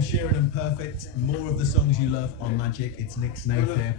Ed Sheeran and Perfect. More of the songs you love on Magic. It's Nick Snaith here.